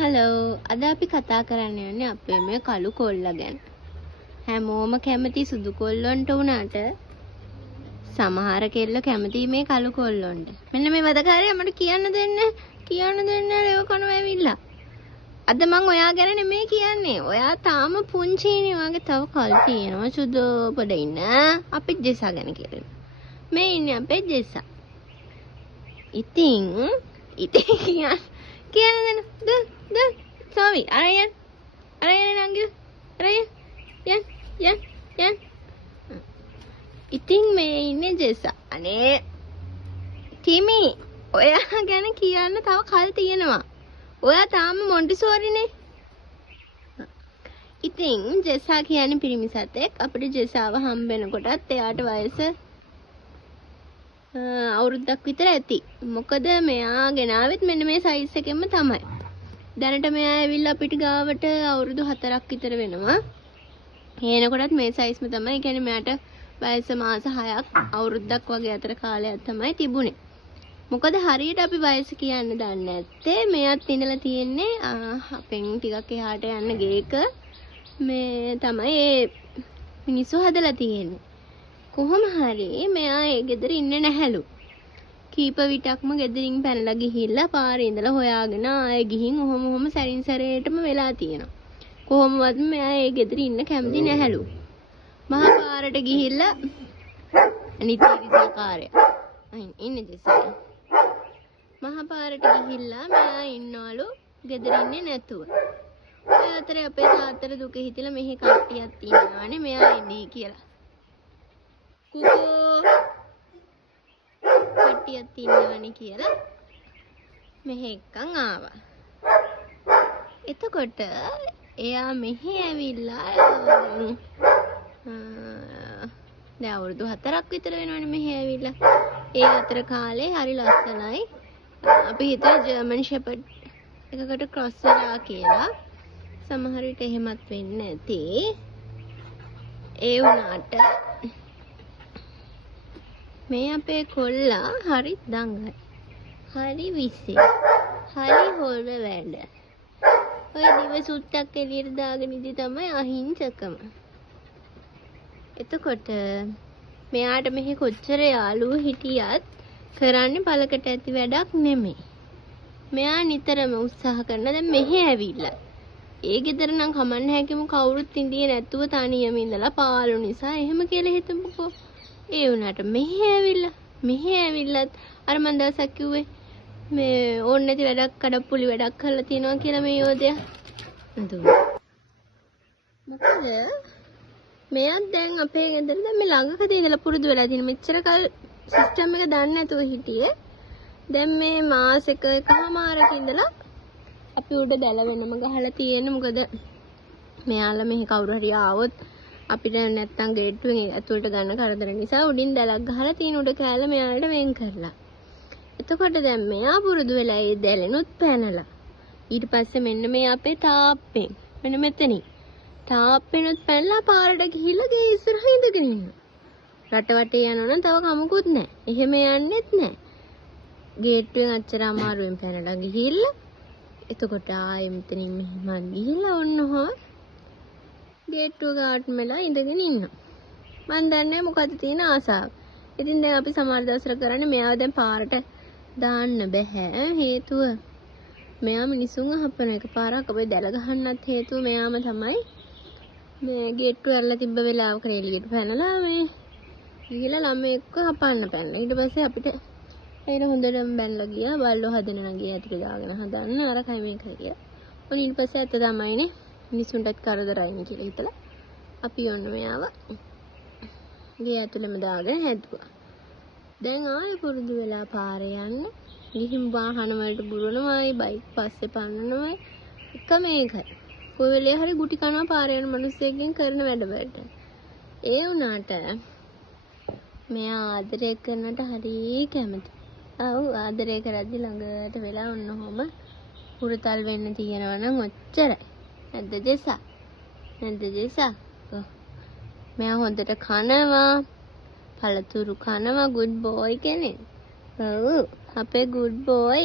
Hello අද අපි කතා කරන්න යන්නේ අපේ මේ කළු කොල්ලා ගැන. හැමෝම කැමති සුදු කොල්ලොන්ට උනාට සමහර කෙල්ල කැමති මේ කළු කොල්ලොන්ට. මෙන්න මේ වදකාරයා මට කියන්න දෙන්න ලේව කනවා ඇවිල්ලා. අද මං ඔයා ගැන නෙමෙයි කියන්නේ. ඔයා තාම පුංචිනේ වගේ තව කල් තියෙනවා සුදු පොඩ ඉන්න. අපි ජෙසා ගැන කියලා. මේ ඉන්නේ අපේ ජෙසා. ඉතින් කියන්න දෙන්න. Sorry, Aryan Angel, Aryan, yan. ඉතින් මේ ඉන්නේ ජෙසා. අනේ තිමි, ඔයා ගැන කියන්න තව කල් තියෙනවා. ඔයා තාම මොන්ටිසෝරිනේ. ඉතින් ජෙසා කියන්නේ පිරිමි සතෙක්. අපිට ජෙසාව හම්බෙනකොටත් එයාට වයස අවුරුද්දක් විතර ඇති. මොකද මෙයා ගෙනාවෙත් මෙන්න මේ සයිස් එකෙන්ම තමයි. දැනට මෙයා ඇවිල්ලා අපිට ගාවට අවුරුදු 4ක් විතර වෙනවා. එනකොටත් මේ සයිස්ම තමයි. ඒ කියන්නේ මෙයාට වයස මාස 6ක් අවුරුද්දක් වගේ අතර කාලයක් තමයි තිබුණේ. මොකද හරියට අපි වයස කියන්න දන්නේ නැත්තේ. මෙයාත් ඉඳලා තියෙන්නේ අපෙන් ටිකක් එහාට යන්න ගේක. මේ තමයි මිනිස්සු හදලා තියෙන්නේ. කොහොම හරි මෙයා ඒ ගෙදර ඉන්නේ නැහැලු. කීප විටක්ම ගෙදරින් පැනලා ගිහිල්ලා පාරේ ඉඳලා හොයාගෙන ආයෙ ගිහින් ඔහොම සැරින් සැරේටම වෙලා තියෙනවා. කොහොමවත් මෙයා ඒ ගෙදර ඉන්න කැමති නැහැලු. මහා පාරට ගිහිල්ලා අනිතිරිසකාරය. ඉන්නේ ජෙසා. මහා පාරට ගිහිල්ලා මෙයා ඉන්නවලු ගෙදර ඉන්නේ නැතුව. ඒ අතරේ අපේ තාත්තට දුක හිතිලා මෙහි කට්ටියක් ඉන්නවානේ මෙයා එන්නේ කියලා. කුකෝ කට්ටියක් ඉන්නවනේ කියලා මෙහෙ එක්කන් ආවා. එතකොට එයා මෙහෙ ඇවිල්ලා දැන් අවුරුදු 4ක් විතර වෙනවනේ මෙහෙ ඇවිල්ලා. ඒ අතර කාලේ හරි ලස්සනයි. අපි හිතුවා ජර්මන් ෂෙපර්ඩ් එකකට ක්‍රොස් වෙලා කියලා. සමහර විට එහෙමත් වෙන්නේ නැති. ඒ වුණාට මේ අපේ කොල්ලා හරි දඟයි. හරි විශ්ේ. හරි හොල්ව වැඩ. ඔය දිව සුට්ටක් එළියට දාගෙන ඉඳි තමයි අහිංසකම. එතකොට මෙයාට මෙහි කොච්චර යාළුවෝ හිටියත් කරන්නේ පළකට ඇති වැඩක් නෙමෙයි. මෙයා නිතරම උත්සාහ කරන දැන් මෙහෙ ඇවිල්ලා. ඒ ගෙදර නම් කමන්න හැකියම කවුරුත් ඉඳියේ නැතුව තනියම ඉඳලා පාළු නිසා එහෙම කියලා හිතමුකෝ. ඒ වුණාට මෙහෙ ඇවිල්ලත් අර මන් දවසක් කිව්වේ මේ ඕන නැති වැඩක් කඩප්පුලි වැඩක් කරලා තියනවා කියලා මේ යෝධයා. මොකද මෙයා දැන් අපේ ගෙදර දැන් මේ ළඟකදී ඉඳලා පුරුදු වෙලා තියෙන මෙච්චර කල් සිස්ටම් එක දන්නේ නැතුව හිටියේ. දැන් මේ මාස එකමාරක ඉඳලා අපි උඩ දැල වෙනම ගහලා තියෙන්නේ. මොකද මෙයාලා මෙහි කවුරු හරි ආවොත් අපිට නැත්තම් ගේට්ටුවෙන් ඇතුළට ගන්න කරදර නිසා උඩින් දැලක් ගහලා තියෙන උඩ කෑල්ල මෙයාලට වෙන් කරලා. එතකොට දැන් මෙයා පුරුදු වෙලා ඒ දැලෙනුත් පැනලා. ඊට පස්සේ මෙන්න මේ අපේ තාප්පෙන් මෙන්න මෙතනින් තාප්පෙනුත් පැනලා පාරට ගිහිල්ලා ගේ ඉස්සරහා ඉඳගෙන ඉන්නවා. රට වටේ යනවනම් තව කමකුත් නැහැ. එහෙම යන්නෙත් නැහැ. ගේට්ටුවෙන් අච්චර අමාරුවෙන් පැනලා ගිහිල්ලා එතකොට ආයෙ මෙතනින් මෙහෙම ගිහිල්ලා ඔන්නෝම ගේට්ටුව ගාට් මෙලා ඉඳගෙන ඉන්නවා. මන් දන්නේ මොකද තියෙන ආසාව. ඉතින් දැන් අපි සමහර දවසට කරන්නේ මෙයාව දැන් පාරට දාන්න බෑ. හේතුව මෙයා මිනිසුන් අහපන එක පාරක් අපි දැල ගහන්නත් හේතුව මෙයාම තමයි. මේ ගේට්ටුව ඇරලා තිබ්බ වෙලාවක එළියට පැනලා මේ ගිහලා ළමෙක්ව හපන්න පැනලා. ඊට පස්සේ අපිට ඒක හොඳටම බැලලා ගියා. බල්ලෝ හදන නගිය ඇතුලේ දාගෙන හදන්න අරකයි මේකයි කියලා. ඔන්න ඊට පස්සේ ඇත්ත තමයිනේ මිනිසුන්ටත් කරදරයිනේ කියලා හිතලා අපි යන්න මෙයාව ගේ ඇතුළෙම දාගෙන හැදුවා. දැන් ආයෙ පුරුදු වෙලා පාරේ යන්න. ගිහින් වාහන වලට බුරනවායි බයික් පස්සේ පන්නනවායි එක මේකයි. කොයි වෙලේ හරි ගුටි කනවා පාරේ යන මිනිස්සුන්ගෙන් කරන වැඩ වලට. ඒ වුණාට මෙයා ආදරය කරනට හරි කැමති. ආදරය කරද්දි ළඟට වෙලා ඔන්නෝම හුරතල් වෙන්න තියෙනවා නම් ඔච්චරයි. නැද්ද ජෙසා? මෙයා හොඳට කනවා. පළතුරු කනවා. good boy කෙනෙක්. අපේ good boy.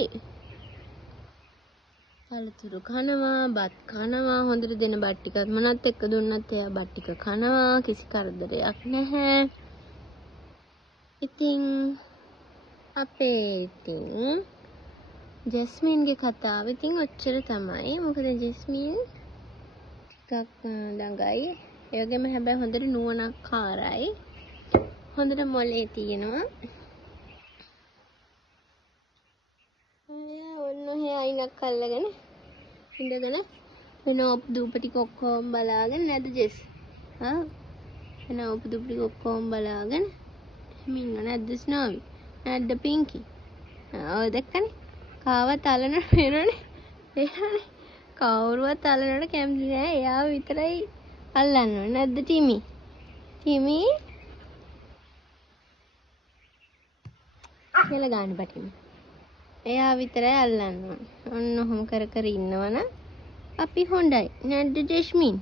පළතුරු කනවා, බත් කනවා, හොඳට දෙන බත් ටිකක් මොනත් එක්ක දුන්නත් එයා බත් ටික කනවා, කිසි කරදරයක් නැහැ. ඉතින් ඉතින් ජස්මින්ගේ කතාව ඉතින් ඔච්චර තමයි. මොකද ජස්මින් ටිකක් දඟයි. ඒ වගේම හැබැයි හොඳට නුවණක්කාරයි. හොඳට මොලේ තියෙනවා. ඔන්න ඔහේ අයිනක් අල්ලගෙන ඉඳගෙන වෙන ඔප්දූප ටික ඔක්කොම බලාගෙන නැද්ද ජෙස්? වෙන ඔප්දූප ටික ඔක්කොම බලාගෙන එහෙම ඉන්න නැද්ද ස්නෝවි? නැද්ද පින්කි? ඔය දැක්කනේ? කාවත් අල්ලන වෙනනේ. එහෙමනේ. කවුරුවත් අල්ලනවට කැමති නෑ. එයාව විතරයි අල්ලන්න ඕනේ. නැද්ද ටිමි? ටිමි කියලා ගන්න පටින්. එයා විතරයි අල්ලන්න ඕනේ. ඔන්න ඔහොම කර කර ඉන්නවනම් අපි හොඳයි. නැද්ද ජස්මින්?